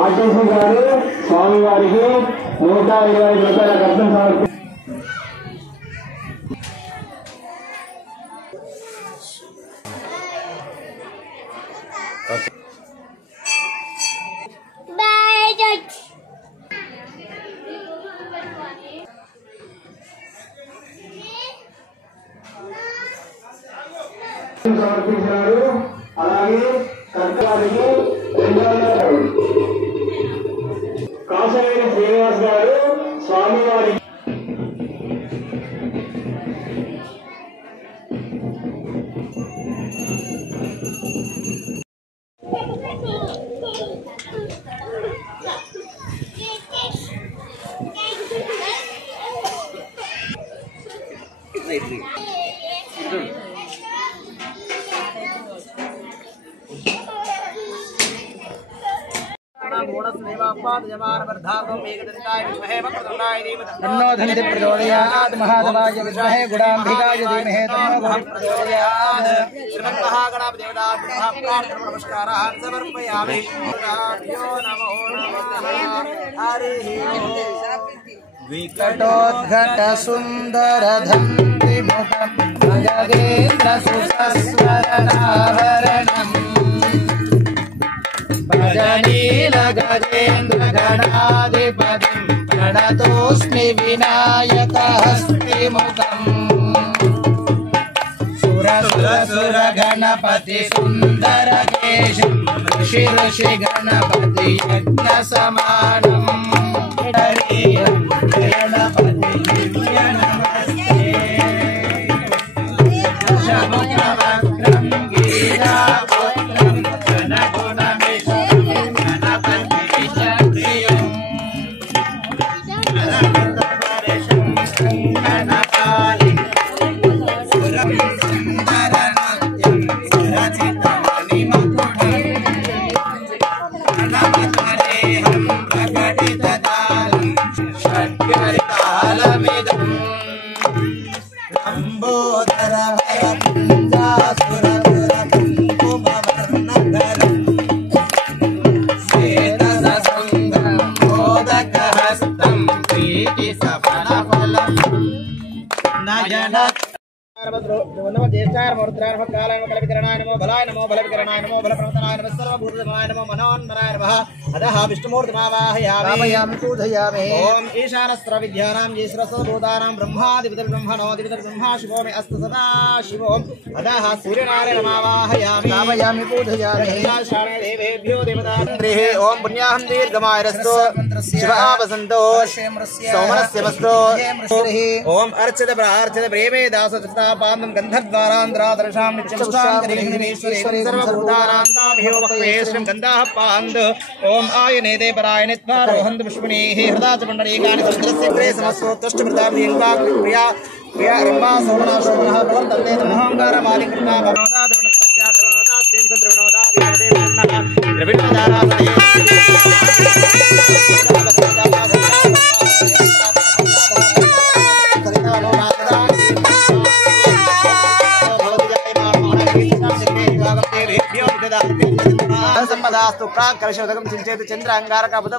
RTC గారు స్వామివారికి 125 రూపాయల కట్నం సమర్పి సమర్పించారు. అలాగే కర్తవారికి 200 కాసవేరి శ్రీనివాస్ గారు స్వామివారి धन्ति प्रचोदयात् महादेवाय विद्महे गुणाम्बिकाय धीमहि तन्नो प्रचोदयात् नमस्काराः समर्पयामि नमो नमः हरिः विकटोद्घट सुंदर धन्ति मुखं भजगेन्द्र सुसस्वरनाभरणम् भजनील गजेन्द्र गणाधिपतिं प्रणतोऽस्मि विनायकहस्तिमुखम् सुर गणपति सुंदर केशं ऋषि गणपति यज्ञ समानम् गणपति नमस्ते शमुखवक्त्रं गीतापुत्रं जनगुणमित्रं गणपति चक्रियं गणपालि सुरं सुन्दरनृत्यं सुरचितमणिमकुटं गणपतरेहं प्रकटितदालं षड्गरितालमिदम् लम्बोदरवरपुञ्जासुरपुरकुङ्कुमवर्णधरम् श्वेतससङ्गं मोदकहस्तं प्रीतिसफलफलम् नयन नमो ज्येष्ठाय नमो रुद्राय नमः कालाय नमो कलवितरणाय नमो बलाय नमो बलविकरणाय नमो बलप्रवतनाय नमः सर्वभूतधमाय नमो मनोन्मनाय नमः अधः विष्णुमूर्तिमावाहयामि पूजयामि ओम ईशानस्त्रविद्यानां ईश्वरस्वभूतानां ब्रह्मादिवितर्ब्रह्मणोदिवितर्ब्रह्मा शिवो मे अस्तु सदा शिवो अधः सूर्यनारायणमावाहयामि पूजयामि देवेभ्यो देवताभ्यः ओम पुण्याहं दीर्घमायुरस्तु शिवावसन्तो सौमनस्य वस्तु ओम अर्चित प्रार्चित प्रेमे दासचता पादं गंधर्द्वारांध्रादर्शां नित्यमुष्टांतरीश्वरी सर्वभूतानां ताभ्यो वक्वेश्वरं गन्धाः पान्द ओम आयने दे परायणे त्वारोहन्त पुष्पणीः हृदाचमण्डलीकानि समुद्रस्य प्रे समस्वोत्तष्टमृताभियङ्गाः प्रिया प्रिया रम्भा सोमना शोभनः प्रवर्तन्ते तमहङ्कारमालिकृता भवनोदा द्रवणकृत्या द्रवणोदा प्रेम द्रवणोदा विनोदे वन्नः द्रविणोदारासनये तथास्तु प्राक् कलशोदकं सिञ्चेत् चन्द्र अंगारक बुध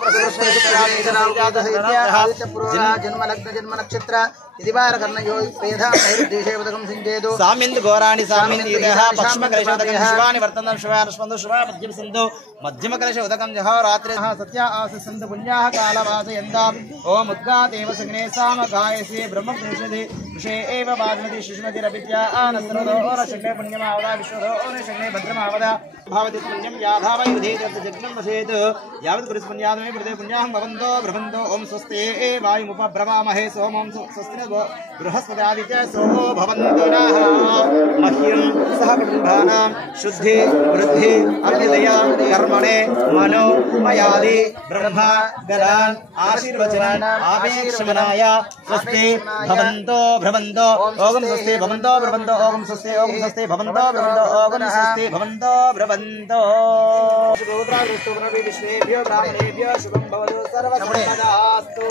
जन्म लग्न जन्म नक्षत्र इदिवार कर्णयो पेधा नैरुद्देशोदकं सिञ्चेत् सामिन्द् घोराणि सामिन्द् इदः पश्चिम कलशोदकं शिवानि वर्तन्तं शिवानि स्पन्दो शिवा मध्यम सिन्धु मध्यम कलशोदकं जह रात्रिः सत्या आससन्त पुण्याः कालवासयन्ताम् ओम उद्गातेव सग्ने सामगायसे ब्रह्मपुरुषदे विषे एव बाधमति शिशुमतिरविद्या आनस्रोदो ओरशग्ने पुण्यमावदा विश्वदो ओरशग्ने भद्रमावदा भावति पुण्यं याधावयुधे जग्नं वसेत् यावत् पुरुषपुण्यादमे प्रदे पुण्याहं भवन्तो ब्रह्मन्तो ओम स्वस्ते वायुमुपब्रवामहे सोमं स्वस्ति बृहस्पतिरादित्य सोमो भवन्तु नः मह्यं सह कुटुम्बानां शुद्धि वृद्धि अभ्युदय कर्मणे मनो मयादि ब्रह्म गदान् आशीर्वचनान् आपेक्षमनाय स्वस्ति भवन्तो भ्रमन्तो ओम स्वस्ति भवन्तो भ्रमन्तो ओम स्वस्ति भवन्तो भ्रमन्तो ओम स्वस्ति भवन्तो भ्रमन्तो विश्वेभ्यो ब्राह्मणेभ्यो शुभं भवतु सर्वसम्पदास्तु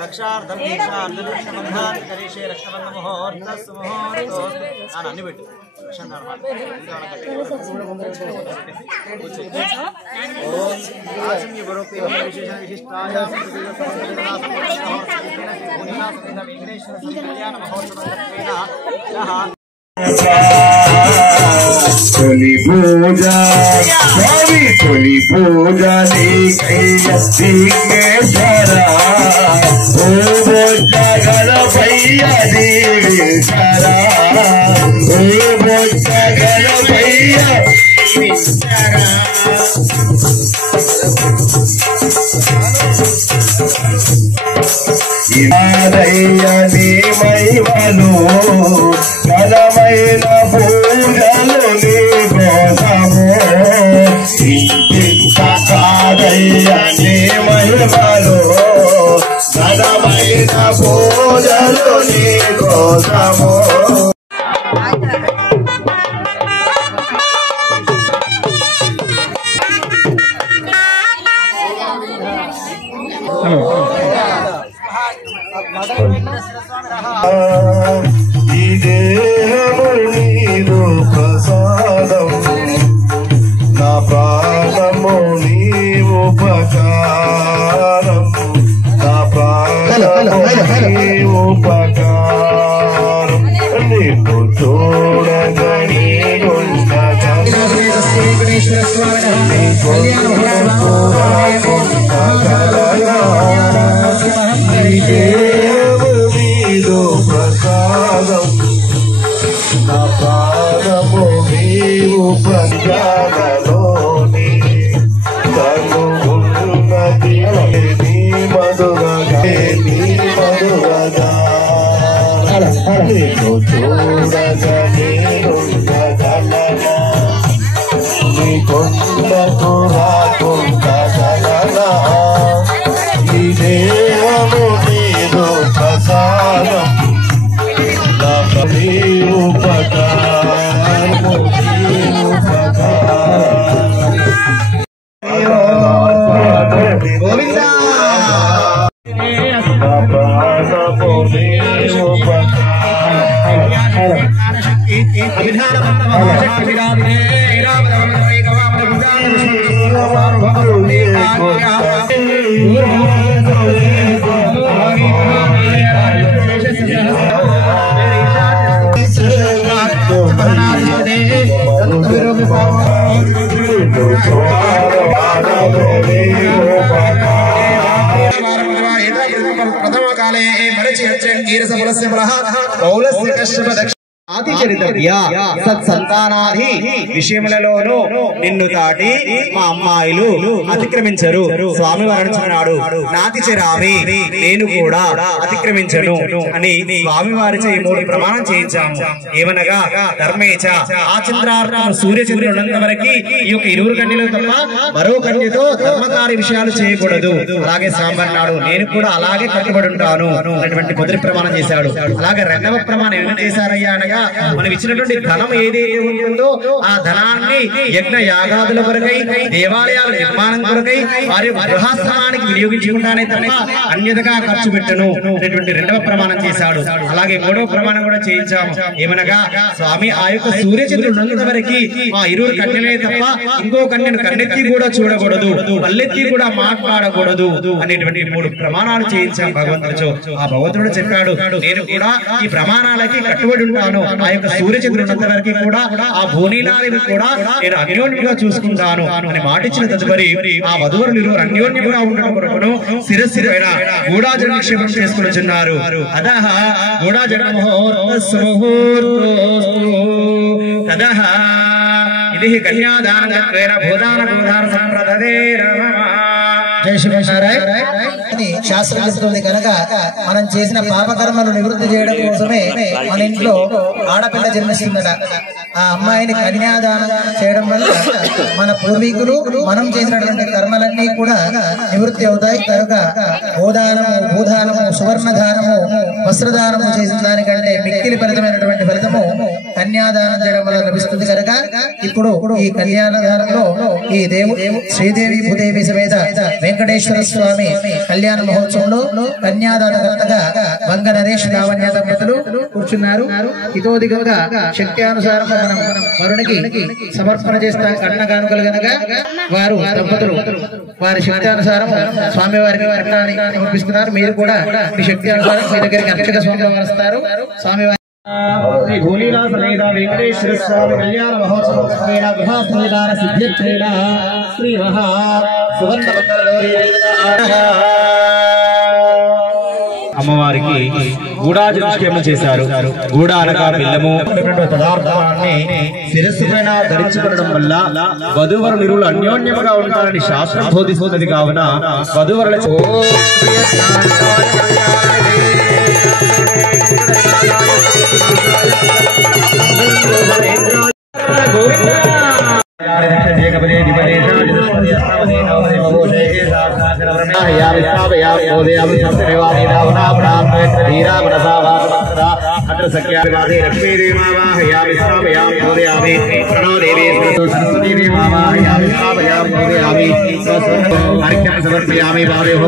रक्षार्थं दीक्षार्थं करिष्ये रक्षाबंध मुहूर्तस् मुहूर्तो ನಾನು ಅನ್ನಿ ಬಿಟ್ಟು ರಕ್ಷಣ ಓಂ ಆಸಮ್ಯ ಬರೋಪಿ ವಿಶೇಷ ವಿಶಿಷ್ಟಾಯ ವೆಂಕಟೇಶ್ವರ ಕಲ್ಯಾಣ ಮಹೋತ್ಸವ तोली पूजा स्वामी तोली पूजा विघ्नेश्वरा ओ बोझा गणपैया देवेश्वरा ओ बोझा गणपैया ఇవాదయ్య నీ మహిమను ఘనమైన పూజలు నీ కోసము కాదయ్య నీ మహిమను ఘనమైన పూజలు నీ కోసము ఈ దేహము నీదు ప్రసాదం నా ప్రాణము నీ ఉపకారం నా ప్రాణము నీ ఉపకారం నిన్ను చూడగని ఉండగా నిన్ను చూడగనే ఉండగలనా నీ కొండకు రాకుండగలనా ఈ దేహము నీదు ప్రసాదం నాకు నీ ఉపకారము గోవిందా प्रथम काले సత్సంతానాది విషయములలోనూ నిన్ను దాటి మా అమ్మాయిలు అతిక్రమించరు. స్వామి వరణించినాడు, నాతి చెరామి నేను కూడా అతిక్రమించను అని స్వామి వారిచే ఈ 3 ప్రమాణం చేయించాము. ఏమనగా ధర్మేచ ఆచంద్రార్థం సూర్యచంద్రులంత వరకు ఈ యొక్క 2 కన్యలు తప్ప మరో కన్యతో ధర్మకార్య విషయాలు చేయకూడదు. అలాగే స్వామి అన్నాడు, నేను కూడా అలాగే కట్టుబడి ఉంటాను అన్నటువంటి మొదటి ప్రమాణం చేశాడు. అలాగే 2వ ప్రమాణం ఏం చేశారయ్యా అనగా మనం ఇచ్చినటువంటి ధనం ఏదైతే ఉంటుందో ఆ ధనాన్ని యజ్ఞ యాగాదుల కొరకై దేవాలయాల నిర్మాణం కొరకై వారి గృహాశ్రమానికి వినియోగించుకుంటానే తప్ప అన్యతగా ఖర్చు పెట్టను అనేటువంటి 2వ ప్రమాణం చేశాడు. అలాగే 3వ ప్రమాణం కూడా చేయించాము. ఏమనగా స్వామి ఆ యొక్క సూర్యచంద్రుడు వరకు ఆ 2 కన్యలే తప్ప ఇంకో కన్యను కన్నెత్తి కూడా చూడకూడదు, పల్లెత్తి కూడా మాట్లాడకూడదు అనేటువంటి 3 ప్రమాణాలు చేయించాం భగవంతుడు. ఆ భగవంతుడు చెప్పాడు, నేను కూడా ఈ ప్రమాణాలకి కట్టుబడి ఉంటాను. ఆ యొక్క సూర్యచంద్రుడు వరకు కూడా ఆ భూనీలాలను కూడా నేను అన్యోన్యంగా చూసుకుంటాను అని మాటిచ్చిన తదుపరి ఆ వధువరులు అన్యోన్యంగా ఉండడం కొరకును శిరస్సు పైన గూఢాజన నిక్షేపం చేసుకున్నారు. అదహ గూఢాజన తదహ ఇది కన్యాదాన భూదాన భూదాన సంప్రదే జై శ్రీమన్నారాయణ శాస్త్రం చెప్తుంది కనుక మనం చేసిన పాపకర్మలు నివృత్తి చేయడం కోసమే మన ఇంట్లో ఆడపిల్ల జన్మిస్తుందట. ఆ అమ్మాయిని కన్యాదానం చేయడం వల్ల మన పూర్వీకులు మనం చేసినటువంటి కర్మలన్నీ కూడా నివృత్తి అవుతాయి. కనుక గోదానము, భూదానము, సువర్ణదానము, వస్త్రదానము చేసిన దానికంటే మిక్కిలి ఫలితమైనటువంటి ఫలితము కన్యాదానం చేయడం వల్ల లభిస్తుంది. కనుక ఇప్పుడు ఈ కళ్యాణదానంలో ఈ శ్రీదేవి భూదేవి సమేత వెంకటేశ్వర స్వామి కళ్యాణ మహోత్సవంలో కన్యాదానకర్తగా బంగ నరేష్ లావణ్య దంపతులు కూర్చున్నారు. ఇతోదిగంగా శక్తి అనుసారం మనం వరునికి సమర్పణ చేస్తా కట్న కానుకలు గనక వారు దంపతులు వారి శక్తి అనుసారం స్వామి వారికి కట్నాన్ని సమర్పిస్తున్నారు. మీరు కూడా మీ శక్తి అనుసారం మీ దగ్గరికి అర్చక స్వామి వస్తారు. స్వామి శ్రీ భూలీలా సమేత వెంకటేశ్వర స్వామి కళ్యాణ మహోత్సవం గృహస్థాన సిద్ధ్యర్థేన శ్రీ మహా సువర్ణ అమ్మవారికి గూఢాజనిష్ఠేమం చేశారు. గూఢ అనగా బిల్లము పదార్థాన్ని శిరస్సు పైన ధరించుకోవడం వల్ల వధూవరులు అన్యోన్యముగా ఉంటారని శాస్త్రం బోధిస్తున్నది. కావున వధూవరుల సమర్పయామి మరి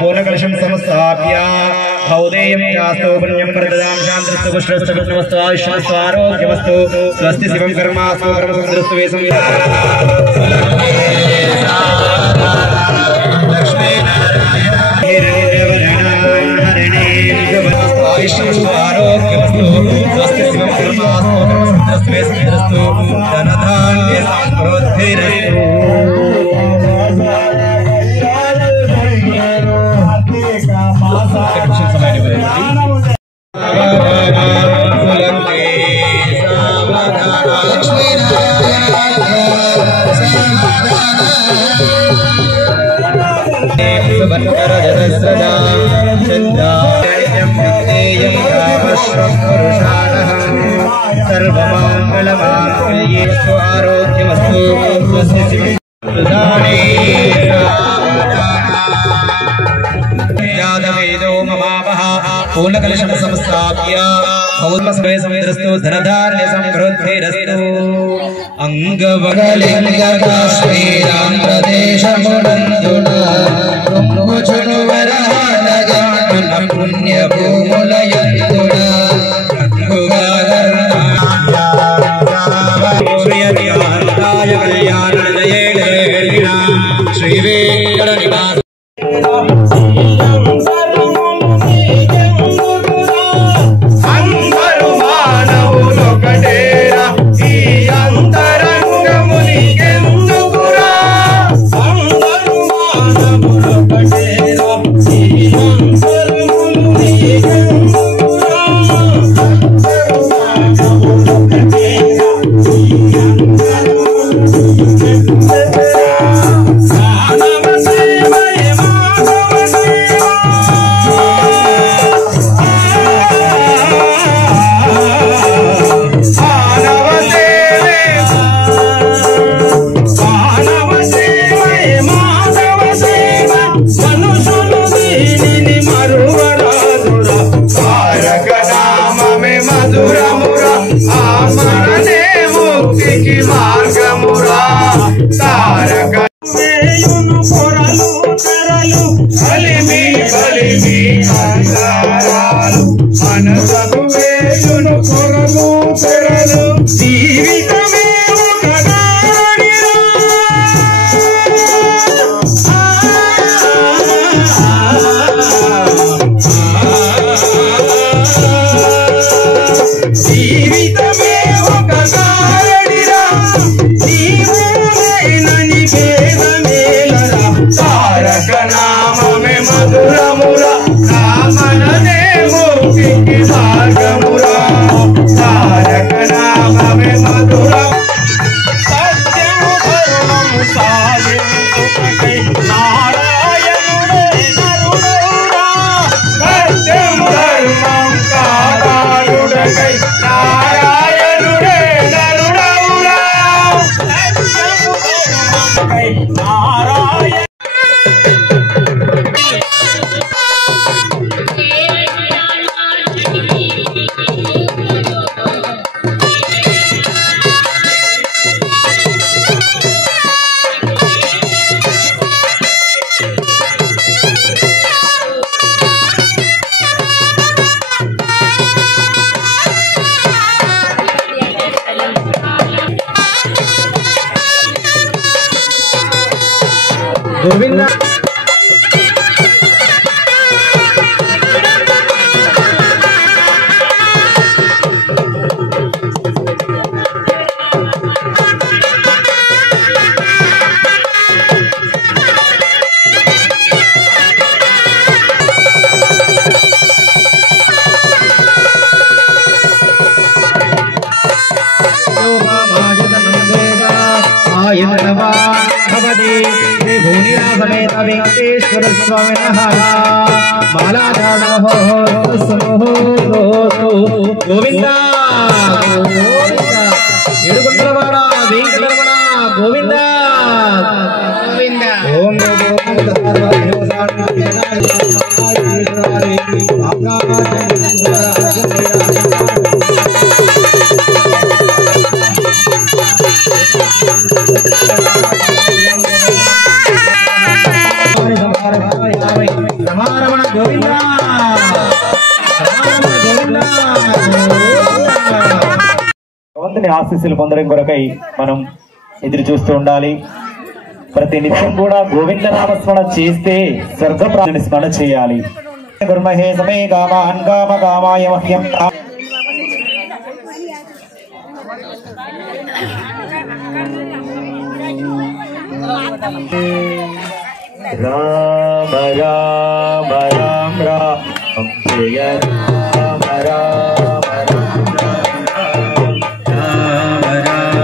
पूर्णकलशं संस्थाप्य भौदेयं चास्तु पुण्यं प्रददां शान्तिस्तु पुष्टस्तु पुण्यमस्तु आयुष्मस्तु आरोग्यमस्तु स्वस्ति शिवं कर्मास्तु कर्मसुन्दरस्तु वेसं आयुष्मस्तु आरोग्यमस्तु स्वस्ति शिवं कर्मास्तु कर्मसुन्दरस्तु वेसं धनधान्य समृद्धिरस्तु सर्वमंगलमांगल्ये आरोग्यमस्तु यादवेदो ममावः पूर्णकलशं संस्थाप्य भौमस्वेसमिन्द्रस्तु धनधान्य समृद्धिरस्तु अंगवगलिंगका श्रीरामप्रदेशमुनन्दुना ब्रह्मचनुवरहानगमन पुण्यभूमुलयन्तुना గోవింద समेत वेंकटेश्वर स्वामी गोविंद एडुकुंटलवाड वेंकटरमण गोविंद गोविंद ओम రమణ గోవింద భగవంతుని ఆశీస్సులు పొందడం కొరకై మనం ఎదురు చూస్తూ ఉండాలి. ప్రతి నిత్యం కూడా గోవింద నామస్మరణ చేస్తే స్వర్గప్రాప్తిని స్మరణ చేయాలి. గుర్మహే సమే కామాన్ కామ కామాయ మహ్యం राम राम राम राम जय राम राम राम राम राम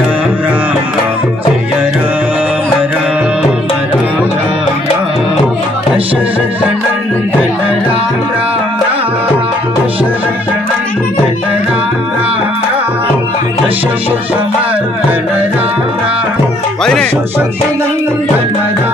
राम राम जय राम राम राम राम दशरथ नंदन राम राम राम दशरथ नंदन राम राम दशमुख मर्दन राम राम दशमुख नंदन राम